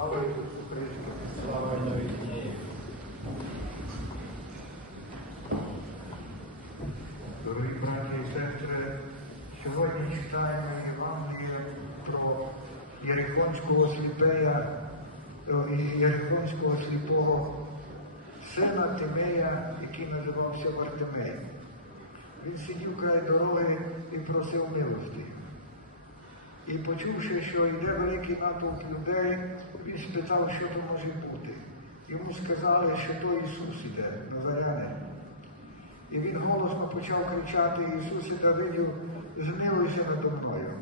Слава Ісусу Христу! Браті і сестри, сьогодні читаємо Євангеліє про Єрихонського сліпея, Єрихонського сліпого сина Тимея, який називався Вартимеєм. Він сидів край дороги і просив милості. І почувши, що йде великий натовп людей, він спитав, що то може бути. Йому сказали, що то Ісус іде, Назарянин. І він голосно почав кричати Ісусе Давидів, змилуйся надо мною.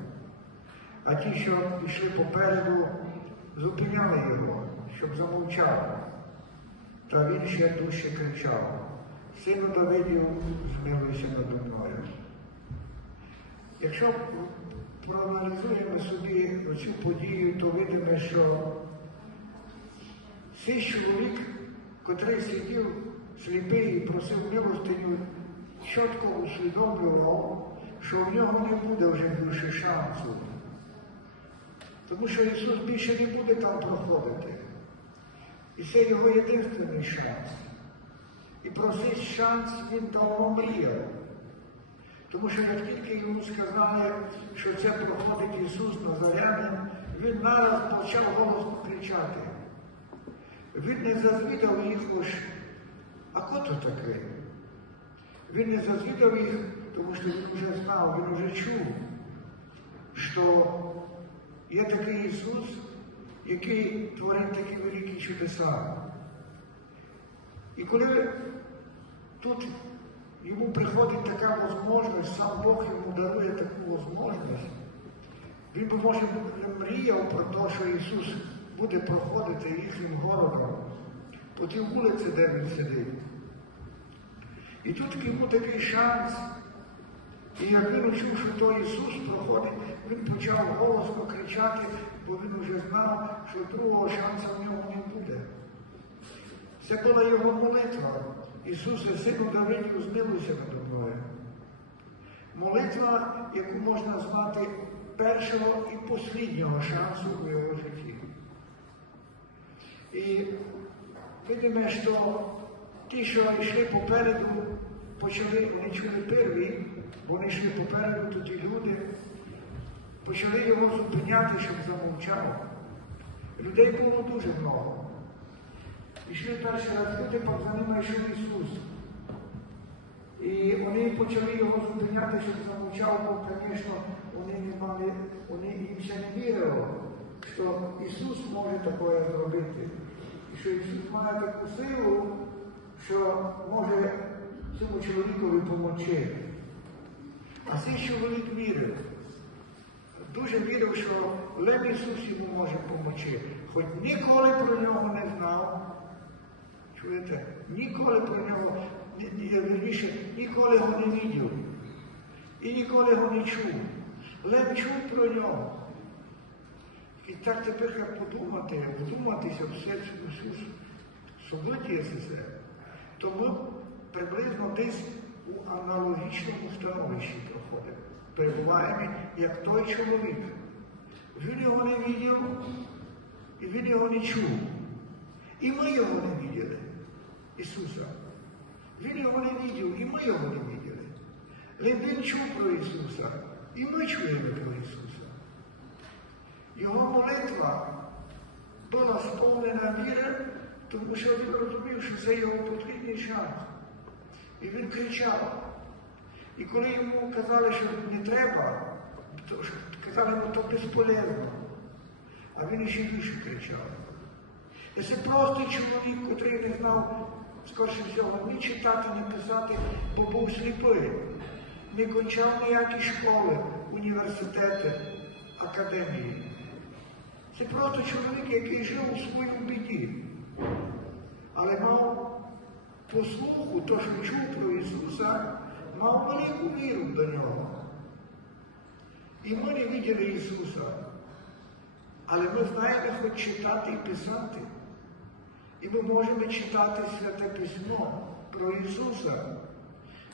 А ті, що йшли попереду, зупиняли його, щоб замовчав. Та він ще дужче кричав, Сину Давидів, змилуйся надо мною. Якщо проаналізуємо собі цю подію, то видимо, що цей чоловік, котрий сидів сліпий і просив милостиню, чітко усвідомлював, що в нього не буде вже більше шансу. Тому що Ісус більше не буде там проходити. І це його єдиний шанс. І про цей шанс він давно мріяв. Тому що як тільки йому сказали, що це проходить Ісус Назарянин, він нараз почав голосно кричати. Він не зазвідав їх лиш, а кото такий? Він не зазвідав їх, тому що він вже знав, він вже чув, що є такий Ісус, який творить такі великі чудеса. І коли тут йому приходить така можливість, сам Бог йому дарує таку можливість, він би, може, не мріяв про те, що Ісус буде проходити їхнім городом по тій вулиці, де він сидить. І тут йому такий шанс. І як він почув, що той Ісус проходить, він почав голосно кричати, бо він вже знав, що другого шансу в ньому не буде. Це була його молитва. Ісусе, сину Давидів, змилуйся надо мною. Молитва, яку можна звати першого і посліднього шансу у його житті. І видимо, що ті, що йшли попереду, почали, вони чули перві, вони йшли попереду, то ті люди, почали його зупиняти, щоб замовчав. Людей було дуже много. Ішли перший раз люди, пак за ними Ісус. І вони почали його зупиняти, щоб замовчав, бо, звісно, вони не мали, вони їм ще не вірили, що Ісус може таке зробити. І що Ісус має таку силу, що може цьому чоловікові допомогти. А цей чоловік вірив. Дуже вірив, що лев Ісус йому може допомогти. Хоч ніколи про нього не знав. Чуєте? Ніколи про нього, вірніше, ніколи його не видів. І ніколи його не чув. Лев чув про нього. І так тепер як подумати, вдуматися в все цю событие це, то ми приблизно десь у аналогічному становищі проходимо. Перебуваємо як той чоловік. Він його не видів, і він його не чув. І ми його не виділи, Ісуса. Він його не видів, і ми його не виділи. Але він чув про Ісуса, і ми чуємо про Ісуса. Його молитва була сповнена віри, тому що він розумів, що це його потрібний шанс. І він кричав. І коли йому казали, що не треба, то казали йому, то безполезно. А він ще більше кричав. І це простий чоловік, котрий не знав, скорше всього, ні читати, ні писати, бо був сліпий. Не кончав ніякі школи, університети, академії. Це просто чоловік, який жив у своїй біді, але мав послуху, то, що чув про Ісуса, мав велику віру до нього. І ми не виділи Ісуса. Але ми знаємо хоч читати і писати. І ми можемо читати Святе Письмо про Ісуса.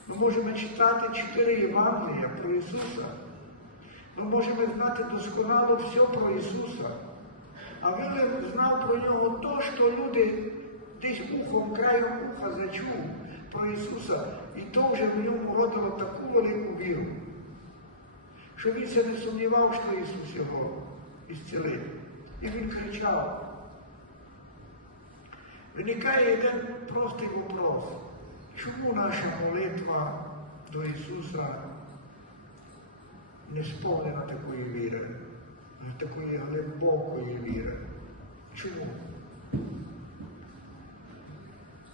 Ми можемо читати чотири Євангелія про Ісуса. Ми можемо знати досконало все про Ісуса. А Вилим знав про нього то, що люди десь ухом, краєм уха зачув про Ісуса, і то вже в ньому родило таку велику віру, що він се не сумнівав, що Ісус його ісцелив. І він кричав. Виникає один простий вопрос. Чому наша молитва до Ісуса не сповнена такої віри, такої глибокої віри? Чому?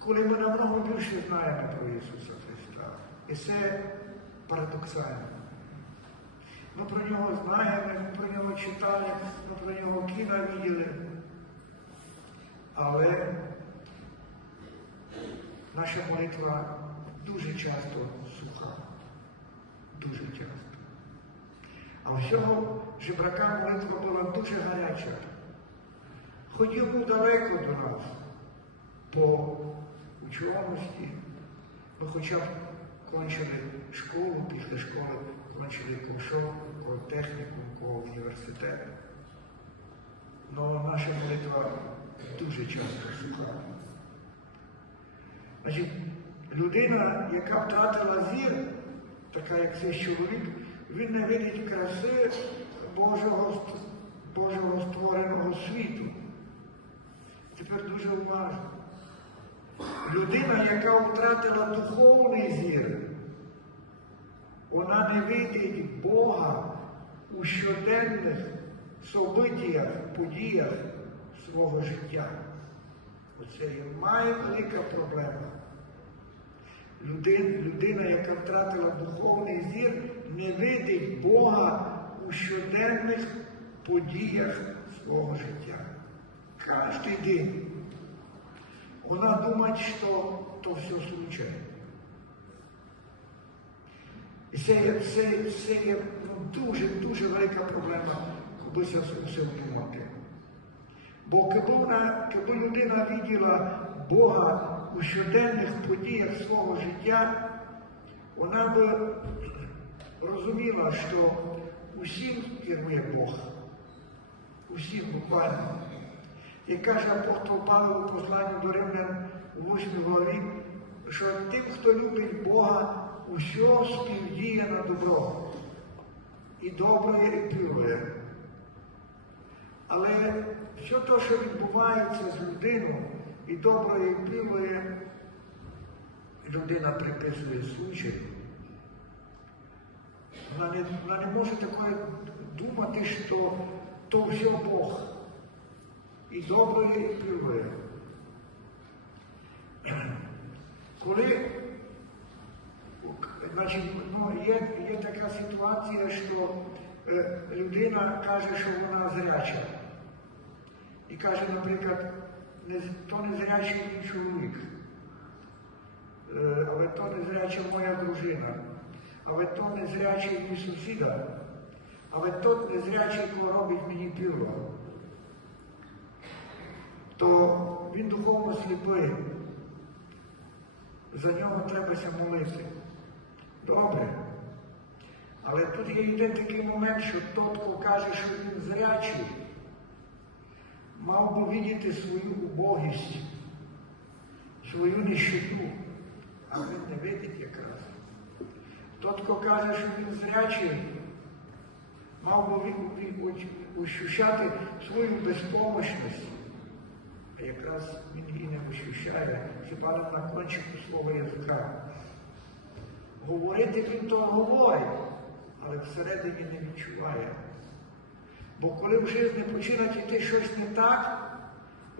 Коли ми намного більше знаємо про Ісуса Христа. І це парадоксально. Ми про нього знаємо, ми про нього читали, ми про нього кіно виділи. Але наша молитва дуже часто суха. Дуже часто. А всього жебрака молитва була дуже гаряча. Хоч і був далеко до нас по ученості, ми хоча б кончили школу, після школи кончили ковшов, по університету. Але наша молитва дуже часто суха. Значить, людина, яка втратила зір, така як цей чоловік, він не видить краси Божого, Божого створеного світу. Тепер дуже уважно. Людина, яка втратила духовний зір, вона не видить Бога у щоденних событіях, подіях свого життя. Оце є велика проблема. Людина, людина, яка втратила духовний зір, не видить Бога у щоденних подіях свого життя. Кожен день. Вона думає, що то все случайно. І це є, це, це є ну, дуже, дуже велика проблема, коли це все вдумати. Бо коли, вона, коли людина виділа Бога у щоденних подіях свого життя, вона би розуміла, що усім керує Бог. Усім буквально. І каже апостол Павло у посланні до Римлян у 8 главі, що тим, хто любить Бога, усе співдіє на добро. І добре, і пілує. Але все те, що відбувається з людиною, і добре, і пілує, людина приписує случай. Вона не, вона не може такое думати, що то все Бог. І добре, і пілує. Коли значить, ну, є, є така ситуація, що е, людина каже, що вона зряча. І каже, наприклад, то не зрячий мій чоловік, е, але то не зряча моя дружина, але то не зрячий мій сусіда, але то не зрячий, кого робить мені пиво. То він духовно сліпий. За нього требася молити. Добре. Але тут є один такий момент, що той, хто каже, що він зрячий, мав би видіти свою убогість, свою нищоту, а він не видить якраз. Тот, хто каже, що він зрячий, мав би ощущати свою безпомощність. А якраз він і не ощущає, хіба не на кончику свого язика. Говорити він то говорить, але всередині не відчуває. Бо коли в житті починає йти щось не так,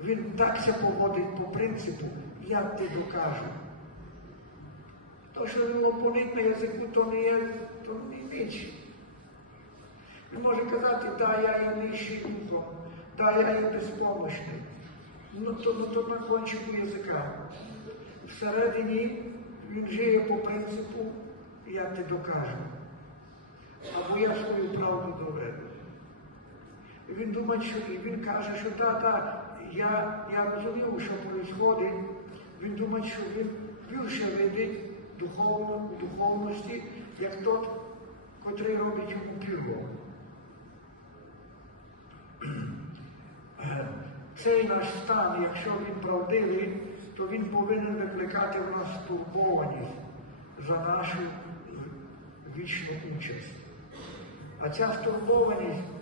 він так ся поводить по принципу, я ти докажу. То, що він опонить на язику, то не є, то не ніч. Він може казати, да, я є нижчий духом, да, я є безпомощний. Ну то, ну, то на кончику язика. Всередині він жиє по принципу, я ти докажу. Або я свою правду доведу. І він думає, що і він каже, що так, так, я, я розумів, що відбувається. Він думає, що він більше видить у духовності, як тот, котрий робить йому е, цей наш стан, якщо він правдивий, то він повинен викликати в нас стурбованість за нашу вічну участь. А ця стурбованість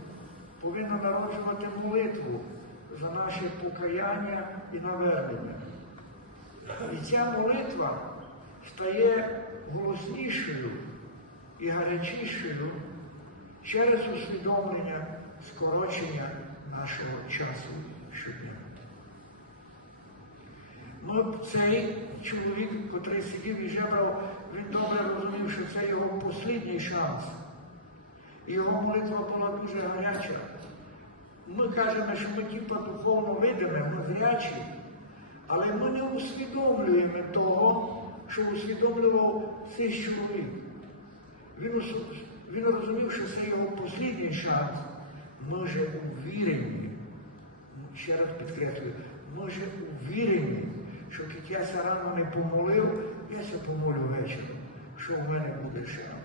повинна народжувати молитву за наше покаяння і навернення. І ця молитва стає голоснішою і гарячішою через усвідомлення скорочення нашого часу щодня. Ну, цей чоловік, котрий сидів і жебрав, він добре розумів, що це його послідній шанс. Його молитва була дуже гаряча. Ми кажемо, що ми типа духовно видимо, ми зрячі, але ми не усвідомлюємо того, що усвідомлював цей чоловік. Він, він розумів, що це його послідній шанс. Ми же увірені, ще раз підкреслюю, ми же увірені, що я рано не помолив, я ся помолю вечором, що в мене буде шанс.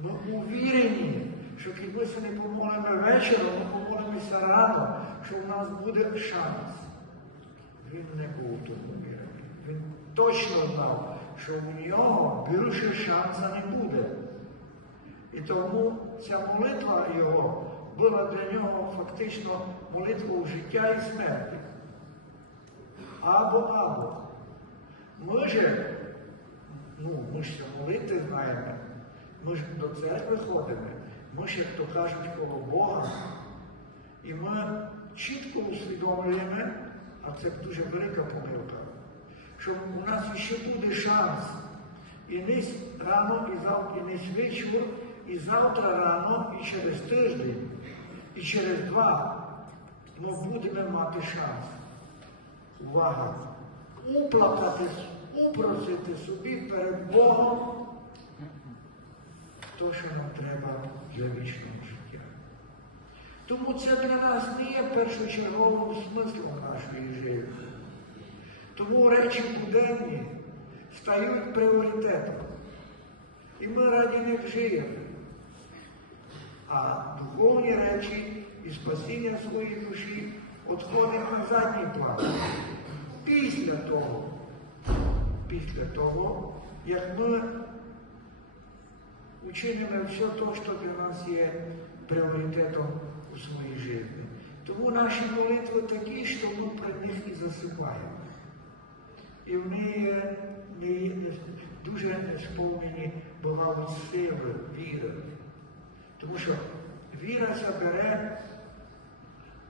Ми увірені, що коли ми не помолимо вечором, ми помолимося рано, що в нас буде шанс. Він не був тому вірений. Він точно знав, що у нього більше шанса не буде. І тому ця молитва його була для нього фактично молитвою життя і смерті. Або або. Ми же, ну, ми ж молити знаємо, ми ж до церкви ходимо, ми ж, як то кажуть, коло Бога. І ми чітко усвідомлюємо, а це дуже велика помилка, що у нас ще буде шанс і несь рано, і завтра, і несь вечір, і завтра рано, і через тиждень, і через два ми будемо мати шанс. Увага! Уплакатись, упросити собі перед Богом то, що нам треба для вічного життя. Тому це для нас не є першочерговим смислом нашої життя. Тому речі буденні стають пріоритетом. І ми раді них живемо. А духовні речі і спасіння своєї душі відходять на задній план. Після того, після того, як ми учинимо все те, що для нас є пріоритетом у своїй житті. Тому наші молитви такі, що ми при них і засипаємо. І вони є не- дуже сповнені бувають сили, віри. Тому що віра ця бере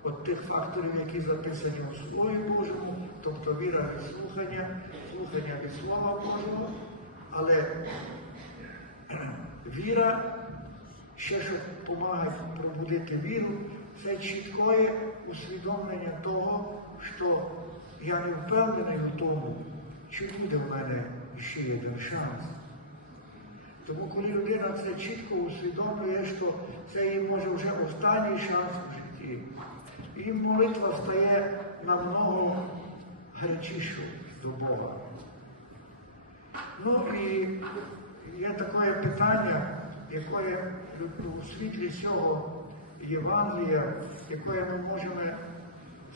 от тих факторів, які записані у Слові Божому, тобто віра від слухання, слухання від Слова Божого, але віра, ще що допомагає пробудити віру, це чіткое усвідомлення того, що я не впевнений в тому, що буде в мене ще один шанс. Тому коли людина це чітко усвідомлює, що це її може вже останній шанс у житті, її молитва стає намного гарячішою до Бога. Ну і є таке питання, яке у світлі цього Євангелія, яке ми можемо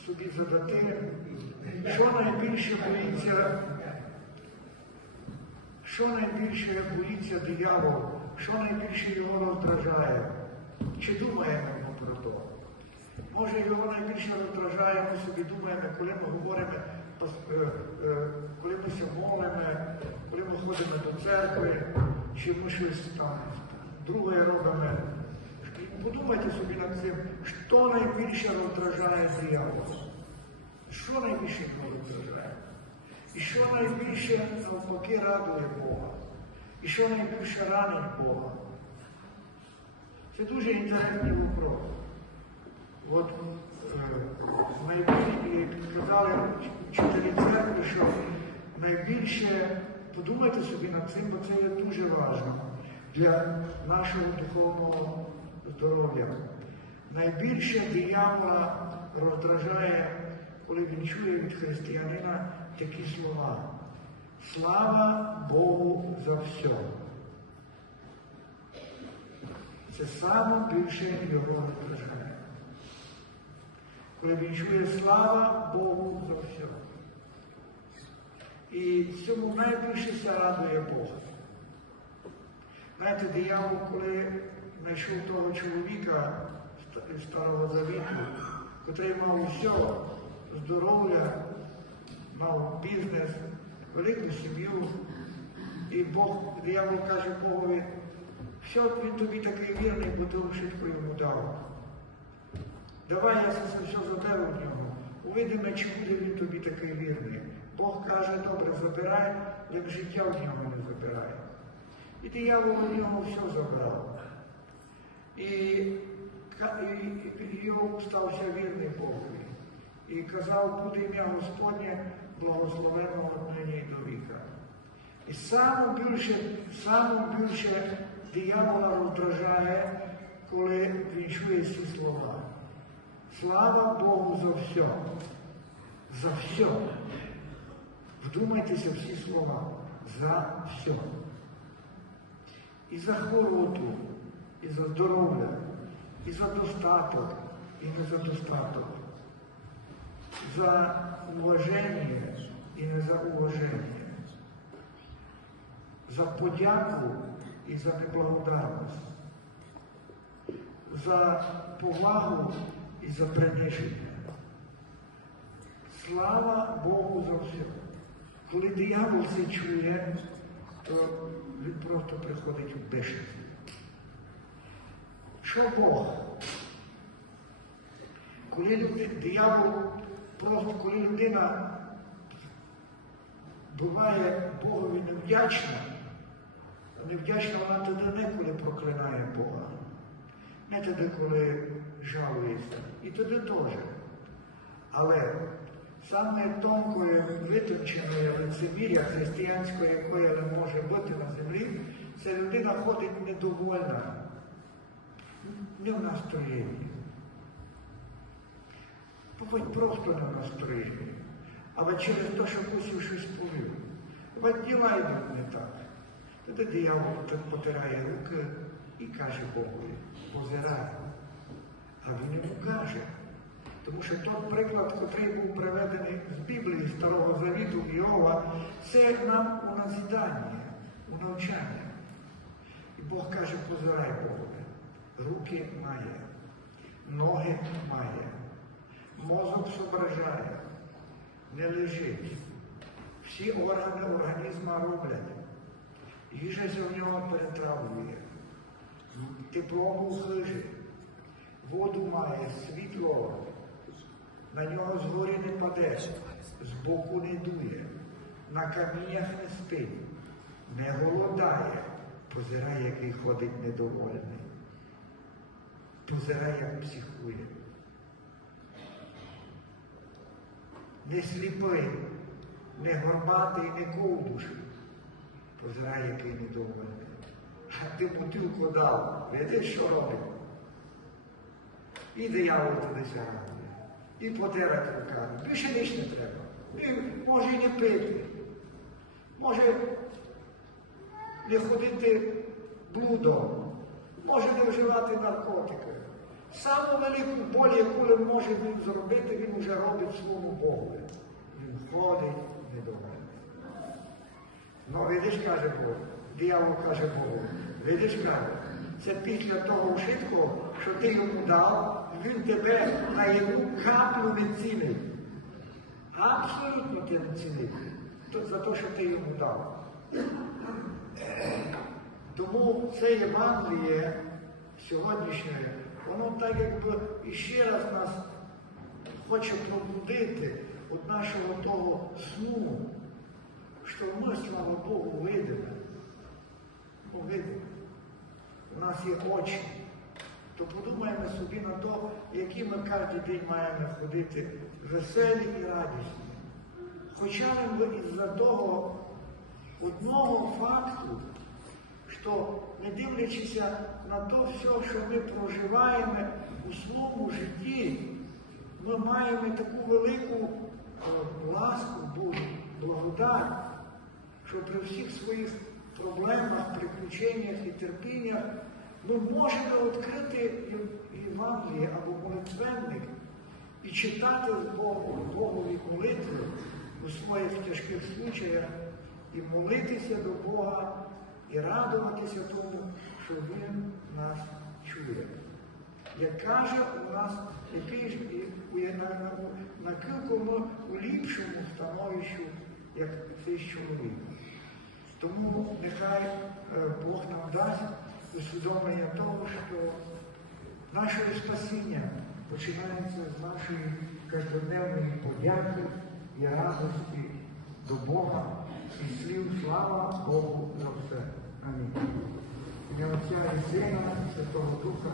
собі задати, що найбільше боїться, що найбільше боїться диявол, що найбільше його роздражає. Чи думаємо ми про то? Може, його найбільше роздражає, ми собі думаємо, коли ми говоримо, коли ми ся молимо, коли ми ходимо до церкви, чи ми щось там друге робимо. Подумайте собі над цим, що найбільше роздражає диявол. Що найбільше роздражає? І що найбільше навпаки радує Бога? І що найбільше ранить Бога? Це дуже інтересний вопрос. От е, найбільше казали вчителі церкви, що найбільше подумайте собі над цим, бо це є дуже важливо для нашого духовного здоров'я. Найбільше диявола роздражає, коли він чує від християнина такі слова. Слава Богу за все. Це саме більше його роздражає. коли він чує слава Богу за все. І цьому найбільше ся радує Бог. Знаєте, диявол, коли знайшов того чоловіка Старого Завіту, котрий мав все, здоров'я, мав бізнес, велику сім'ю, і Бог, диявол каже Богові, що він тобі такий вірний, бо ти швидко йому дав. Давай я це все заберу в нього. Увидимо, буде він тобі такий вірний. Бог каже, добре, забирай, як життя в нього не забирай. І диявол у нього все забрав. І Йов стався вірний Богові. І казав, буде ім'я Господнє благословеного нині і до віка. І саме більше, саме більше диявола роздражає, коли він чує ці слова. Слава Богу за все. За все. Вдумайтеся всі слова. За все. І за хвороту, і за здоров'я, і за достаток, і не за достаток. За уваження і не за уваження. За подяку і за неблагодарність. За повагу і за приниження. Слава Богу за все. Коли диявол це чує, то він просто приходить у бешенство. Що Бог? Коли диявол, просто коли людина буває Богові невдячна, невдячна вона тоді не коли проклинає Бога, не тоді, коли жалується. І тоді теж. Але саме тонкою витонченою лицемір'я християнської, якої не може бути на землі, це людина ходить недовольна, не в настроєнні. Буває просто не в настроєнні, але через те, що кусів щось повів. Йдуть не так. Тоді диявол потирає руки і каже Богу, позирай. А він йому каже. Тому що той приклад, який був приведений з Біблії Старого Завіту Іова, це нам у назідання, у навчання. І Бог каже, позирай Богові. Руки має, ноги має, мозок зображає, не лежить. Всі органи організму роблять. Їжа в нього перетравлює, тепло хижі, воду має, світло, на нього згорі не паде, збоку не дує, на каміннях не спить, не голодає, позирай, який ходить недовольний, позирай, як психує. Не сліпий, не горбатий, не ковдуший. Позирай, який недовольний. А ти бутилку дав, видиш, що робить? І диявол туди сягає. І потирати руками. Більше ніч не треба. І може і не пити. Може не ходити блудом. Може не вживати наркотики. Саму велику боль, яку він може він зробити, він вже робить своєму Богу. Він ходить недовольний. Ну, видиш, каже Бог, диявол каже Богу, видиш, каже, це після того вшитку, що ти йому дав, він тебе на яку каплю не цінить. Абсолютно ти не цінить. То- За те, що ти йому дав. Тому це Євангеліє сьогоднішнє, воно так якби іще раз нас хоче пробудити від нашого того сну, що ми, слава Богу, видимо. Видимо. У нас є очі. То подумаємо собі на те, які ми кожен день маємо ходити веселі і радісні. Хоча б із-за того одного факту, що не дивлячись на те все, що ми проживаємо у своєму житті, ми маємо таку велику е, ласку Божу, благодать, що при всіх своїх проблемах, приключеннях і терпіннях ми можемо відкрити Євангеліє або молитвенник і читати з Богом, Богові молитви у своїх тяжких случаях і молитися до Бога і радуватися тому, що Він нас чує. Як каже у нас, який на кількому ліпшому становищу, як цей чоловік. Тому нехай е, Бог нам дасть усвідомлення того, що наше спасіння починається з нашої кожноденної подяки і радості до Бога і слів слава Богу за все. Амінь. Отця і Сина, Святого Духа.